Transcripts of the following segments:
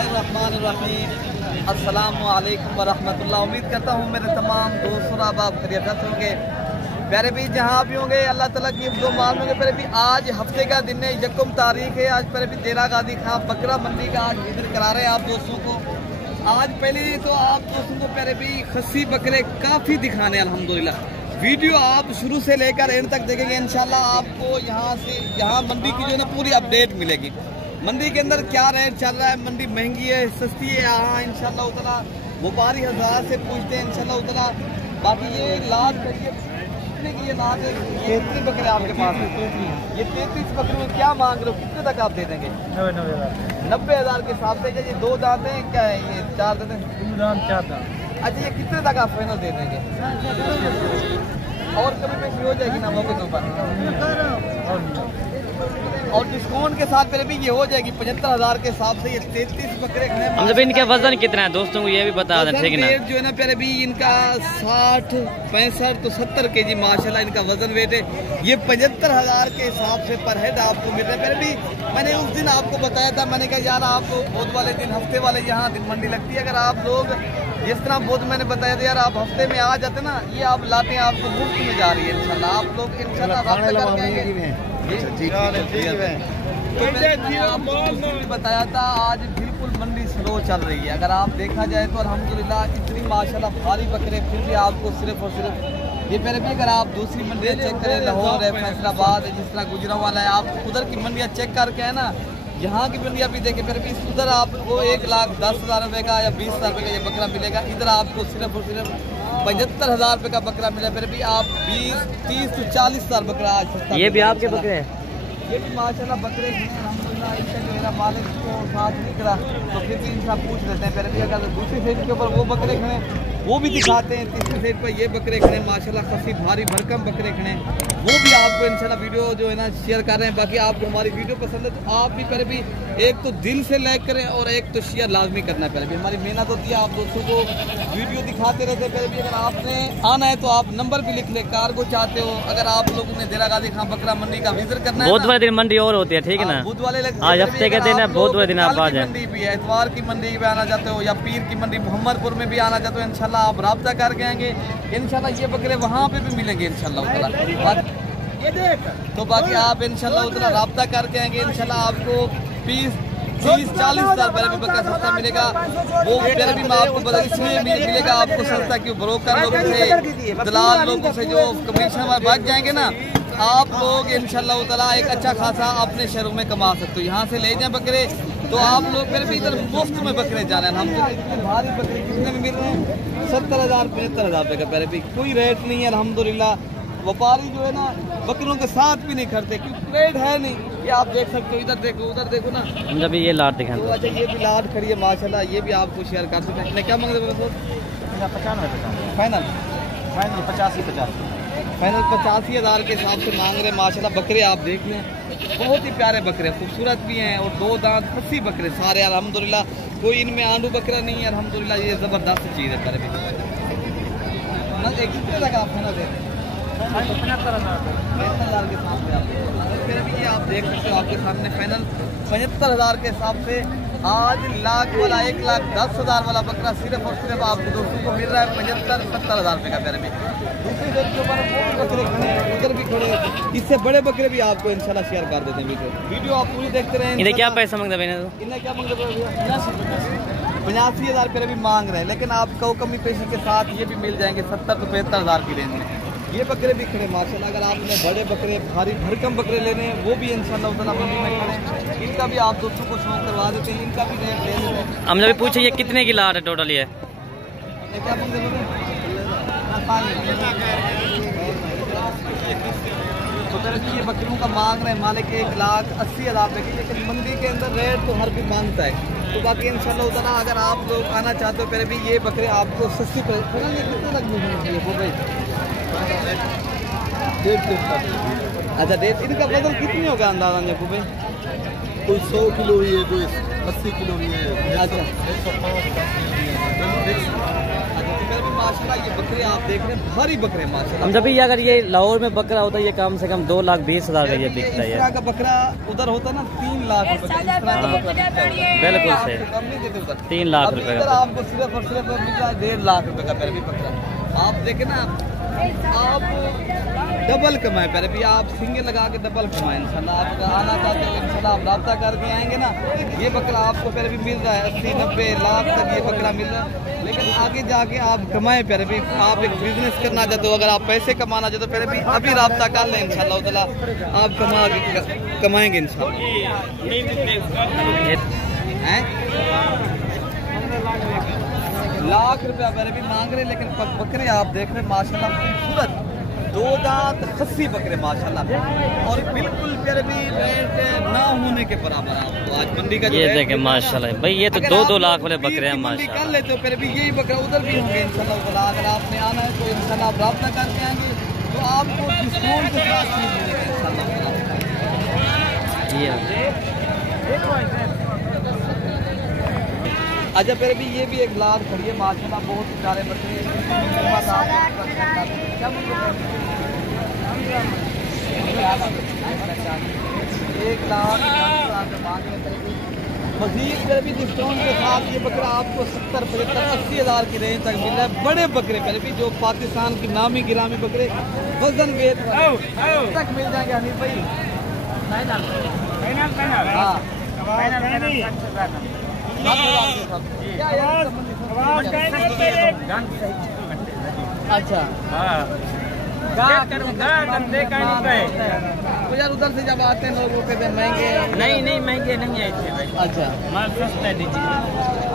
बिस्मिल्लाहिर्रहमानिर्रहीम। अस्सलामु अलैकुम वरहमतुल्लाह। उम्मीद करता हूँ मेरे तमाम दोस्त और आप खैरियत होंगे। प्यारे भी जहाँ भी होंगे अल्लाह ताला की दो मान होंगे। प्यारे भी आज हफ्ते का दिन है, 1 तारीख है। आज प्यारे भी देरा गाजी खां बकरा मंडी का आज विजिट करा रहे हैं आप दोस्तों को। आज पहले तो आप दोस्तों को प्यारे भी खस्सी बकरे काफ़ी दिखाने अल्हम्दुलिल्लाह। वीडियो आप शुरू से लेकर एंड तक देखेंगे इंशाल्लाह। आपको यहाँ मंडी की जो है ना पूरी अपडेट मिलेगी। मंडी के अंदर क्या रेट चल रहा है, मंडी महंगी है सस्ती है, यहाँ इंशाल्लाह उतना व्यापारी हज़ार से पूछते हैं इंशाल्लाह उतना। बाकी ये लाद कितने की ये लाद है, ये कितने बकरे आपके पास है? ये 33 बकरे क्या मांग रहे हो, कितने तक आप दे देंगे? 90,000 के हिसाब से। ये 2 दांत हैं क्या है, ये 4 दांत हैं? 2 दांत 4 दांत। अच्छा, ये कितने तक आप फाइनल दे देंगे? और कभी पेशी हो जाएगी ना मौके के ऊपर? और डिस्काउंट के साथ फिर भी ये हो जाएगी 75,000 के हिसाब से। ये 33 बकरे हम इनका वजन कितना है दोस्तों को ये भी बता दें, ठीक है ना? जो है ना प्यारे भी इनका 60, 65 तो 70 kg माशाल्लाह इनका वजन वेट है। ये 75,000 के हिसाब से पर हेड आपको मिल रहा है। प्यारे भी मैंने उस दिन आपको बताया था, मैंने कहा यार आप बहुत वाले दिन हफ्ते वाले यहाँ दिन मंडी लगती है, अगर आप लोग जिस तरह बहुत मैंने बताया था यार आप हफ्ते में आ जाते ना, ये आप लाते हैं आपको मुफ्त में जा रही है इंशाल्लाह। आप लोग इंशाल्लाह बताया था। आज बिल्कुल मंडी स्लो चल रही है। अगर आप देखा जाए तो अल्हम्दुलिल्लाह इतनी माशाल्लाह भारी बकरे फिर भी आपको सिर्फ और सिर्फ ये पहले भी अगर आप दूसरी मंडियाँ चेक करें, लाहौर है, फैसलाबाद है, जिस तरह गुजरांवाला है, आप उधर की मंडियाँ चेक करके है ना, यहाँ की मंडियाँ भी देखें फिर भी उधर आपको 1,10,000 रुपये का या 20,000 रुपये का ये बकरा मिलेगा। इधर आपको सिर्फ और सिर्फ 75,000 रुपये का बकरा मिला। फिर भी आप 20, 30 तो 40,000 बकरा आज सस्ता। ये भी आपके बकरे हैं? ये भी माशाल्लाह बकरे हैं अल्हम्दुलिल्लाह। इसका जो मेरा मालिक को साथ नहीं करा तो फिर भी इनसे पूछ लेते हैं। फिर भी अगर दूसरी साइड के ऊपर वो बकरे खड़े वो भी दिखाते हैं, तीसरी साइड पर ये बकरे खड़े माशाल्लाह काफ़ी भारी भरकम बकरे खड़े, वो भी आपको इंशाल्लाह वीडियो जो है ना शेयर कर रहे हैं। बाकी आपको हमारी वीडियो पसंद है तो आप भी पहले भी एक तो दिल से लाइक करें और एक तो शेयर लाजमी करना है। पहले भी हमारी मेहनत होती है आप दोस्तों को वीडियो दिखाते रहते हैं। पहले भी अगर आपने आना है तो आप नंबर भी लिख ले, कार्गो चाहते हो, अगर आप लोगों ने देरा गाजी खां बकरा मंडी का विजिट करना है। बहुत वाले दिन मंडी और होती है, ठीक है ना? बुध वाले आज हफ्ते के दिन है, बहुत वाले दिन आप आ जाए। मंडी भी है, इतवार की मंडी में आना चाहते हो या पीर की मंडी मोहम्मदपुर में भी आना चाहते हो, इंशाल्लाह आप राब्ता करके आएंगे इंशाल्लाह। ये बकरे वहाँ पे भी मिलेंगे इंशाल्लाह। तो बाकी आप इंशाल्लाह उतना राब्ता करके आएंगे इंशाल्लाह। आपको 30-40,000 रुपये में बकरा सस्ता मिलेगा। वो फिर भी मैं आपको बता इसलिए मिलेगा आपको सस्ता क्यों, ब्रोकर लोगों से, दलाल लोगों से जो कमीशन बच जाएंगे ना, आप लोग इंशाल्लाह ताला एक अच्छा खासा अपने शहरों में कमा सकते हो। यहाँ से ले जाएं बकरे तो आप लोग फिर भी इधर मुफ्त में बकरे जाना है। हम इतने भारी बकरे कितने में मिल रहे हैं? 70,000, 75,000 रुपये का प्यारे भी कोई रेट नहीं है अल्हम्दुलिल्लाह। व्यापारी जो है ना बकरों के साथ भी नहीं करते क्योंकि रेट है नहीं। ये आप देख सकते हो, इधर देखो उधर देखो ना। जब ये लाट दिखा तो अच्छा ये भी लाट खड़ी है माशाल्लाह, ये भी आपको शेयर कर सकते हैं। क्या मांग रहे हो? 95 फाइनल 85 फाइनल 85,000 के हिसाब से मांग रहे माशाल्लाह। बकरे आप देख लें बहुत ही प्यारे बकरे, खूबसूरत भी हैं और 2 दांत खस्सी बकरे सारे अल्हम्दुलिल्लाह। कोई इनमें आंडू बकरा नहीं है अल्हम्दुलिल्लाह। ये ज़बरदस्त चीज़ है प्यारे भी। एक कितने तक आप खाना दे रहे हैं? 75,000 के हिसाब से फिर भी ये आप देख सकते हो आपके सामने फाइनल 75,000 के हिसाब से। आज लाख वाला 1,10,000 वाला बकरा सिर्फ और सिर्फ आपको दोस्तों को मिल रहा है 75-70,000 रुपये का प्यारे में। दूसरी साइड के ऊपर वो भी बकरे खड़े हैं, उधर भी खड़े हैं, इससे बड़े बकरे भी आपको इंशाल्लाह शेयर कर देते हैं। वीडियो आप पूरी देखते रहें। इन्हें क्या पैसा मांगता है? इन्हें क्या मांग रहे हैं? 85,000 रुपये भी मांग रहे हैं, लेकिन आपको कमी पेशी के साथ ये भी मिल जाएंगे 70 से 75,000 की रेंज में। ये बकरे भी खड़े माशाल्लाह। अगर आपने बड़े बकरे भारी भरकम बकरे लेने हैं वो भी इंशाल्लाह उतना मंडी में खड़े, इनका भी आप दोस्तों को शौक करवा देते हैं, इनका भी रेट ले लेते हैं। हम जब पूछे ये कितने की लाट है टोटल? ये क्या तो ये बकरियों का मांग रहे हैं मालिक 1,80,000 रुपये की, लेकिन मंडी के अंदर रेट तो हर भी मांगता है। तो बाकी इंशाल्लाह उतना अगर आप लोग आना चाहते हो फिर भी ये बकरे आपको सस्ती कितने लगने वो भाई? 1.5 अच्छा 1.5। इनका वजन कितनी होगा अंदाजा जब भाई? कोई 100 किलो ही है, कोई 80 किलो ही है। अच्छा माशाल्लाह ये बकरे आप देख रहे हैं, भारी बकरे माशाल्लाह। हम जब भी अगर ये लाहौर में बकरा होता है ये कम से कम 2,20,000 का ये बिकता इस तरह है। का बकरा उधर होता ना 3 लाख रुपए का, इस तरह का बकरा बिकता है। बिल्कुल आपको सही। कम नहीं देते उधर। 3 लाख अब रुपए इधर का। आपको सिर्फ और सिर्फ मिल रहा है 1.5 लाख रुपए का पैर भी बकरा। आप देखे ना, आप डबल कमाए पैर भी, आप सिंगल लगा के डबल कमाए इंशाल्लाह। आप अगर आना चाहते हो इंशाल्लाह आप राब्ता करके आएंगे ना, ये बकरा आपको पैर भी मिल रहा है 80-90 लाख तक ये बकरा मिल रहा है। लेकिन आगे जाके आप कमाए पैर भी, आप एक बिजनेस करना चाहते हो, अगर आप पैसे कमाना चाहते हो पैर भी अभी राब्ता कर लें इंशाल्लाह ताला, आप कमाएंगे इंशाल्लाह। लाख रुपया मेरे भी मांग रहे, लेकिन बकरे आप देख रहे माशाल्लाह खूबसूरत 2 दांत खस्सी बकरे माशाल्लाह, और बिल्कुल प्यारे भी रेट ना होने के बराबर आपको आज मंडी का ये देखें माशाल्लाह भाई, ये तो 2-2 लाख वाले बकरे हैं कर माशाल्लाह। लेते हो फिर भी यही बकरा उधर भी होंगे इंशाल्लाह। अगर आपने आना है तो इंशाल्लाह आप राब्ता करके आएंगे तो आपको डिस्काउंट के साथ चीज मिलेगी इंशाल्लाह। अच्छा फिर भी ये भी एक लाख खड़ी है माशाल्लाह, बहुत सारे बकरे। 1 लाख मजीद फिर भी डिस्काउंट के साथ ये बकरा आपको 70-75-80 हज़ार की रेंज तक मिल रहा है। बड़े बकरे फिर भी जो पाकिस्तान की नामी गिरामी बकरे वजन वेट तक मिल जाएंगे हनीफ भाई। हाँ अच्छा तो यार उधर से जब आते हैं लोग वो कहते हैं महंगे। नहीं महंगे नहीं है इससे भाई। अच्छा माल सस्ता दीजिए।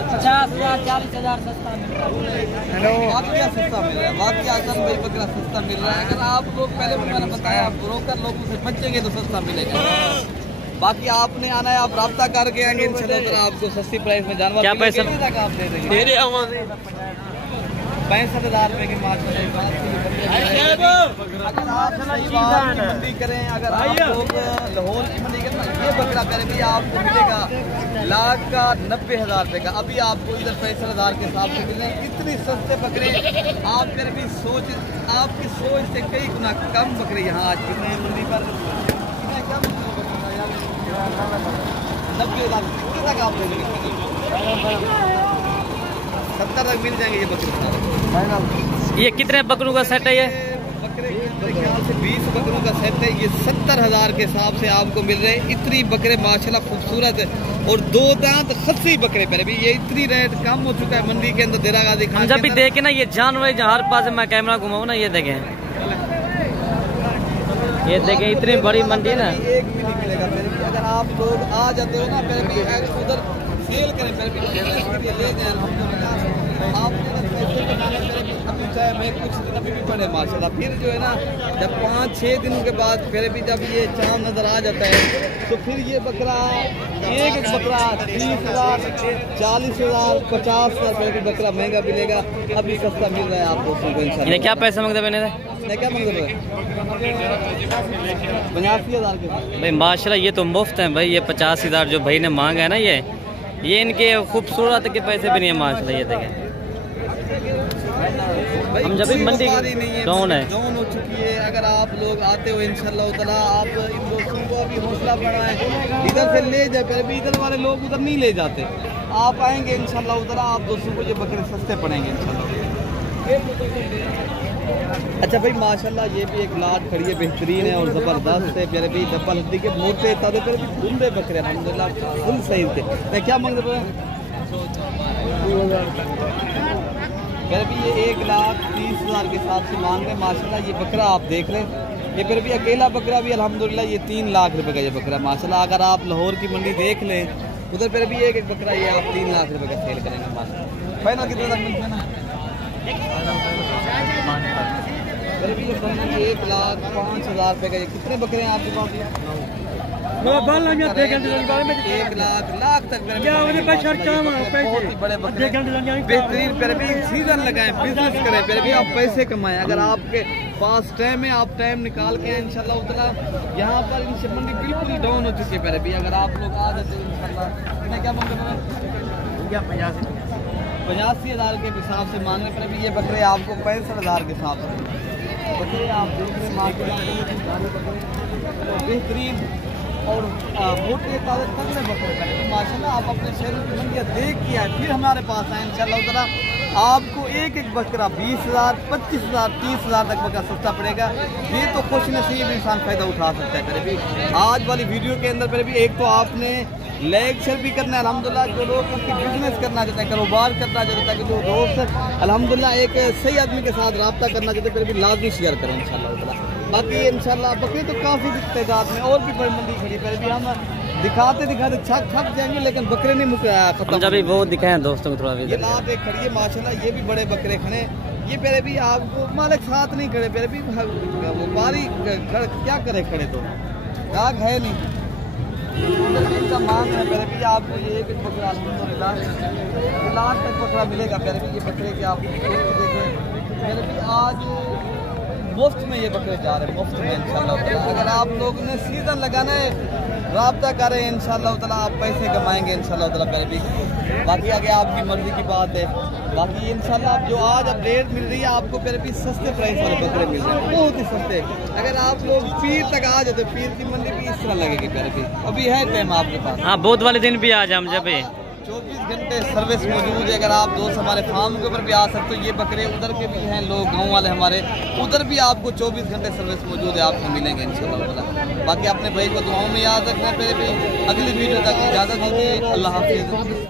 50,000 40,000 सस्ता मिल रहा है। हेलो वाकया सस्ता मिल रहा है, वाकया आजम भाई बकरा सस्ता मिल रहा है। अगर आप लोग पहले मैंने बताया ब्रोकर लोगों से बचेंगे तो सस्ता मिलेगा। बाकी आपने आना है, आप राब्ता करके आएंगे इंशाल्लाह आपको सस्ती प्राइस में जानवर क्या पैसा तक आप दे देंगे। 65,000 रुपए की माशाल्लाह। अगर आप शाहीवाल की मंडी करें, अगर आप लोग लाहौर की मंडी करें, ये बकरा प्यारे भी आपको मिलेगा 1,90,000 रुपए का। अभी आपको इधर 65,000 के हिसाब से मिल रहे हैं। इतनी सस्ते बकरे आप प्यारे भी आपकी सोच से कई गुना कम बकरे यहाँ आज मिल रहे हैं मंडी पर। 90,000 तक आप दे देंगे, 70 तक मिल जाएंगे ये बकरे। ये कितने बकरों का सेट है ये? बकरे मेरे ख्याल से 20 बकरों का सेट है। ये 70,000 के हिसाब से आपको मिल रहे हैं। इतनी बकरे माशाल्लाह खूबसूरत है, और 2 दांत खस्सी बकरे पर भी ये इतनी रेट कम हो चुका है मंडी के अंदर। देरा गाजी हम जब भी देखे ना ये जानवर जहाँ हर पास मैं कैमरा घुमाऊँ ना, ये देखें इतनी बड़ी मंडी ना, एक भी नहीं मिलेगा मेरे भी। अगर आप लोग आ जाते हो ना मेरे भी, उधर सेल करें मेरे भी, ले जाए अल्हम्दुलिल्लाह। आपने पैसे बनाने मेरे भी अभी चाहे मैं कुछ दिन अभी भी पड़े माशाल्लाह। फिर जो है ना जब 5-6 दिनों के बाद फिर भी जब ये चांद नजर आ जाता है तो फिर ये बकरा एक बकरा 30,000 40,000 50,000 रुपये की बकरा महंगा मिलेगा। अभी सस्ता मिल रहा है आप दोस्तों को इंशाल्लाह। क्या पैसा मांगते मैंने क्या मांग रहे 85,000 के भाई माशाल्लाह, ये तो मुफ्त है भाई। ये 50,000 जो भाई ने मांगा है ना, ये इनके खूबसूरत के पैसे भी नहीं है माशाल्लाह। ये देखें हम जब भी मंडी डाउन है, डाउन हो चुकी है। अगर आप लोग आते हो इंशाल्लाह ताला, आप इन दोस्तों को भी हौसला बढ़ाएं, इधर से ले जाए। फिर भी इधर वाले लोग उधर नहीं ले जाते, आप आएंगे इंशाल्लाह ताला, आप दोस्तों को ये बकरे सस्ते पड़ेंगे इंशाल्लाह। अच्छा भाई माशाल्लाह ये भी एक लाट खड़ी है, बेहतरीन है और ज़बरदस्त है। प्यारे भी डब्बल हड्डी के मोटे ताजे पर भी धुंधे बकरे अल्हम्दुलिल्लाह फुल सही थे। मैं क्या मांग रहे हैं प्यारे भी, ये 1,30,000 के हिसाब से मांग रहे हैं माशाल्लाह। ये बकरा आप देख रहे हैं, ये फिर भी अकेला बकरा भी अल्हम्दुलिल्लाह ये 3 लाख रुपए का ये बकरा माशाल्लाह। अगर आप लाहौर की मंडी देख लें उधर फिर भी एक बकरा ये आप 3 लाख रुपए का सेल करेंगे माशाल्लाह। फाइनल कितने तक मिलते हैं ना? 1,05,000 रुपए का। ये कितने बकरे हैं आपके पास? 1 लाख तक बहुत ही बड़े बकरे। बेहतरीन फिर भी सीजन लगाएं, बिजनेस करें, फिर भी आप पैसे कमाएं। अगर आपके पास टाइम है, आप टाइम निकाल के इंशाल्लाह उतना यहाँ पर इनसे मंडी बिल्कुल डाउन हो चुकी है। फिर भी अगर आप लोग आ जाते हैं इंशाल्लाह। क्या मांग रहे हैं? 85,000 के हिसाब से मांगने पर भी ये बकरे आपको 65,000 के हिसाब से बकरे आप देख रहे हैं मार्केट में बेहतरीन और मोटे ताज़े तगड़े बकरे तो माशाल्लाह आप अपने शहरों की मंडियाँ देख के आए फिर हमारे पास आए इंशाल्लाह ताला आपको एक एक बकरा 20,000 25,000 30,000 तक बकरा सस्ता पड़ेगा। ये तो खुश नसीब इंसान फ़ायदा उठा सकता है। फिर भी आज वाली वीडियो के अंदर फिर भी एक तो आपने लाइक शेयर भी करना है अल्हम्दुलिल्लाह, जो लोग उसकी बिजनेस करना चाहते हैं, कारोबार करना चाहते हैं, जो दोस्त अल्हम्दुलिल्लाह एक सही आदमी के साथ रब्ता करना चाहते हैं फिर भी लाजमी शेयर करें इंशाल्लाह। बाकी इंशाल्लाह बकरी तो काफ़ी तादाद में और भी बड़ी मंडी खड़ी फिर भी हम दिखाते छक जाएंगे लेकिन बकरे नहीं खत्म। अभी वो दिखाएं दोस्तों को थोड़ा ये लाभ एक खड़ी है माशाल्लाह, ये भी बड़े बकरे खड़े ये पहले भी आपको मालिक साथ नहीं खड़े पहले भी व्यापारी क्या करे खड़े तो राग है नहीं इनका मांग है। पहले भी आपको ये एक बकरा लाख तक बकरा मिलेगा। पहले भी ये बकरे के आप देखें पहले भी आज मुफ्त में ये बकरे जा रहे हैं मुफ्त में इंशाल्लाह। अगर आप लोगों ने सीज़न लगाना है राब्ता करें इंशाल्लाह ताला आप पैसे कमाएंगे इंशाल्लाह ताला। पहले भी बाकी आगे आपकी मर्जी की बात है। बाकी इंशाल्लाह आप जो आज अपडेट मिल रही है आपको पहले भी सस्ते प्राइस वाले बकरे मिल रहे हैं बहुत ही सस्ते। अगर आप लोग पीर तक आ जाते पीर की मंडी भी इस तरह लगेगी पहले भी अभी है टाइम आपके पास। हाँ बहुत वाले दिन भी आज हम जब 24 घंटे सर्विस मौजूद है। अगर आप दोस्त हमारे फार्म के ऊपर भी आ सकते हो ये बकरे उधर के भी हैं लोग गांव वाले हमारे उधर भी आपको 24 घंटे सर्विस मौजूद है आपको मिलेंगे इंशाल्लाह। बाकी अपने भाई को दुआओं में याद रखना। पहले भी अगली वीडियो तक इजाज़त दीजिए। अल्लाह हाफिज़।